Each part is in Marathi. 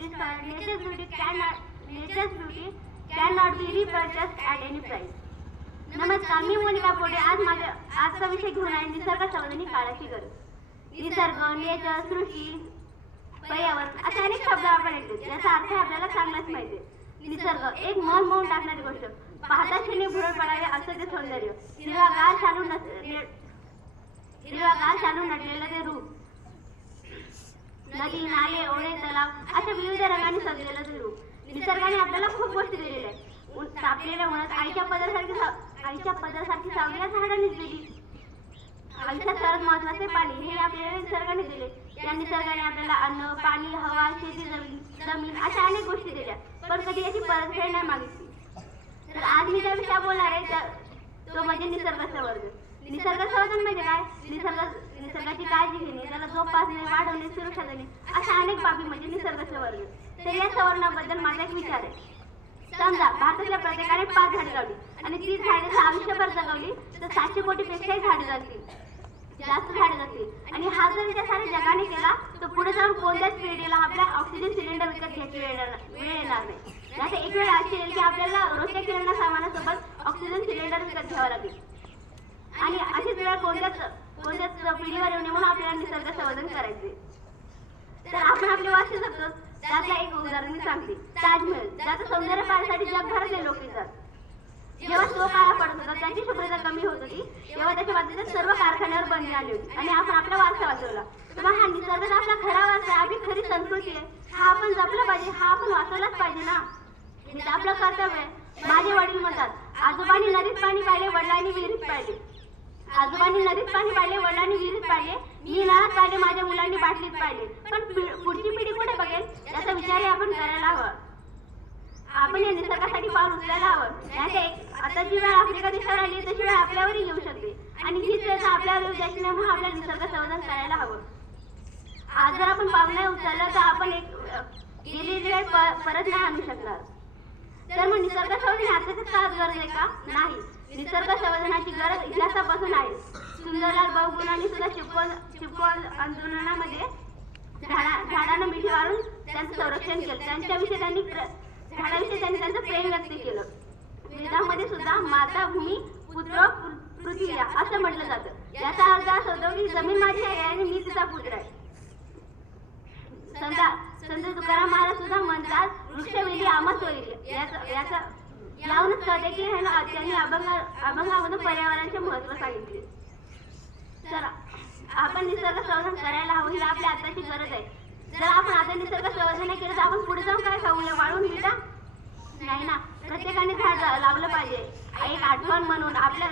is called nature's beauty cannot be repurchased at any price. नमस्कार, मी मोनिका पोटे. आजचा विषय घेऊन आहे निसर्ग संवर्धन काळाची गरज. निसर्ग, नेचर, सृष्टी, पर्यावरण असे अनेक शब्द आपण ऐकतो. याचा अर्थ आपल्याला चांगलाच माहिती आहे. निसर्ग एक मन मोहून टाकणारी गोष्ट. पाहता क्षणी भुरळ पडावे असं ते सौंदर्य. हिरवागार शालू नटलेलं ते रूप. नदी, नाले, ओढे, तलाव अशा विविध रंगांनी सजलेलं ते रूप. निसर्गाने आपल्याला खूप गोष्टी दिलेल्या आहेत. तापलेल्या उन्हात आईच्या पदरासारखी सावली या झाडांनीच दिली. आयुष्यात सर्वात महत्वाचे पाणी हे आपल्याला निसर्गाने दिले. या निसर्गाने आपल्याला अन्न, पाणी, हवा, शेती, जमीन अशा अनेक गोष्टी दिल्या, पण कधी याची परतफेड नाही मागितली. तर आज मी ज्या विषयावर बोलणार आहे तो म्हणजे निसर्ग संवर्धन. निसर्ग संवर्धन म्हणजे काय? निसर्गाची काळजी घेणे, त्याला जोपासणे, वाढवणे, सुरक्षा देणे अशा अनेक बाबी म्हणजे निसर्ग संवर्धन. तर या संवर्धनाबद्दल माझा एक विचार आहे. समजा भारतातल्या प्रत्येकाने 5 झाडे लावली आणि 30 झाडे आयुष्यभर जगवली तर 700 कोटीपेक्षाही झाडे जातील, जास्त झाडे जातील. आणि हा जर विचार साऱ्या जगाने केला तर पुढे जाऊन कोणत्याच पिढीला आपल्या ऑक्सिजन सिलेंडर विकत घ्यायची वेळ येणार नाही. याचा एक वेळ अशी येईल की आपल्याला रोजच्या किराणा सामानासोबत ऑक्सिजन सिलेंडर विकत घ्यावं लागेल. आणि अशीच वेळ कोणत्याच पिढीवर येऊ नये म्हणून आपल्याला निसर्ग संवर्धन करायचे. तर आपण आपले वारसे जपतो. त्यातलं एक उदाहरण मी सांगते. ताजमहल ज्याचं सौंदर्य पाहण्यासाठी जगभरातले लोक येतात. जेव्हा तो काळा पडत होता, त्याची शुभ्रता कमी होत होती, तेव्हा त्याच्या बाजूच्या सर्व कारखान्यावर बंदी आली होती आणि आपण आपला वारसा वाचवला. तेव्हा हा निसर्ग आपला खरा वारसा आहे, आपली खरी संस्कृती आहे. हा आपण जपला पाहिजे, हा आपण वाचवलाच पाहिजे ना. हे आपलं कर्तव्य आहे. माझे वडील म्हणतात, आजोबांनी नदीत पाणी पाहिले, वडिलांनी विहिरीत पाहिले. आजोबांनी नदीत पाणी पाहिले, वडिलांनी विहिरीत पाहिले. मी नळात पाहिले, माझ्या मुलांनी बाटलीत पाहिले. पण पुढची पिढी कुठे बघेल याचा विचारही आपण करायला हवा. आपण या निसर्गासाठी पाऊल उचलायला हवं. आता जी वेळ आफ्रिका देशावर आली तशी वेळ आपल्यावरही येऊ शकते आणि हीच वेळ आपल्यावर येऊ द्यायची नाही म्हणून आपल्याला निसर्ग संवर्धन करायला हवं. आज जर आपण पाऊल नाही उचललं तर आपण गेलेली वेळ परत नाही आणू शकणार. तर मग निसर्ग संवर्धन आताच्याच काळात गरज आहे का? नाही. निसर्ग संवर्धनाची गरज इतिहासापासून आहे. सुंदरलाल बहुगुणांनी सुद्धा चिपळूण आंदोलनामध्ये झाडांना मिठी मारून त्यांचं संरक्षण केलं. झाडाविषयी त्यांनी त्यांचं प्रेम व्यक्त केलं. वेदामध्ये सुद्धा माता भूमी, पुत्र पृथ्वी असं म्हटलं जातं. याचा अर्थ असा होतो की जमीन माझी आहे आणि मी तिचा पुत्र आहे. संत तुकाराम महाराज सुद्धा म्हणतात, वृक्षवेली आमच होईल. यावरूनच कळते की त्यांनी अभंगामधून पर्यावरणाचे महत्व सांगितले. तर आपण निसर्ग संवर्धन करायला हवं, ही आपली आताची गरज आहे. जर आपण आता निसर्ग संवर्धन नाही केलं तर आपण पुढे जाऊन काय खाऊया? वाळून गेला नाही ना. प्रत्येकाने झाड लावलं पाहिजे. एक आठवण म्हणून आपल्या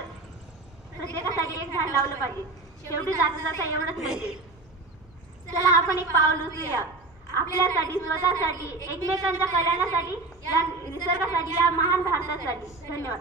प्रत्येकासाठी एक झाड लावलं पाहिजे. शेवटी जाता एवढंच म्हणजे चला आपण एक पाऊल उचलूया. आपल्यासाठी, स्वतःसाठी, एकमेकांच्या कल्याणासाठी, या निसर्गासाठी, या महान भारतासाठी. धन्यवाद.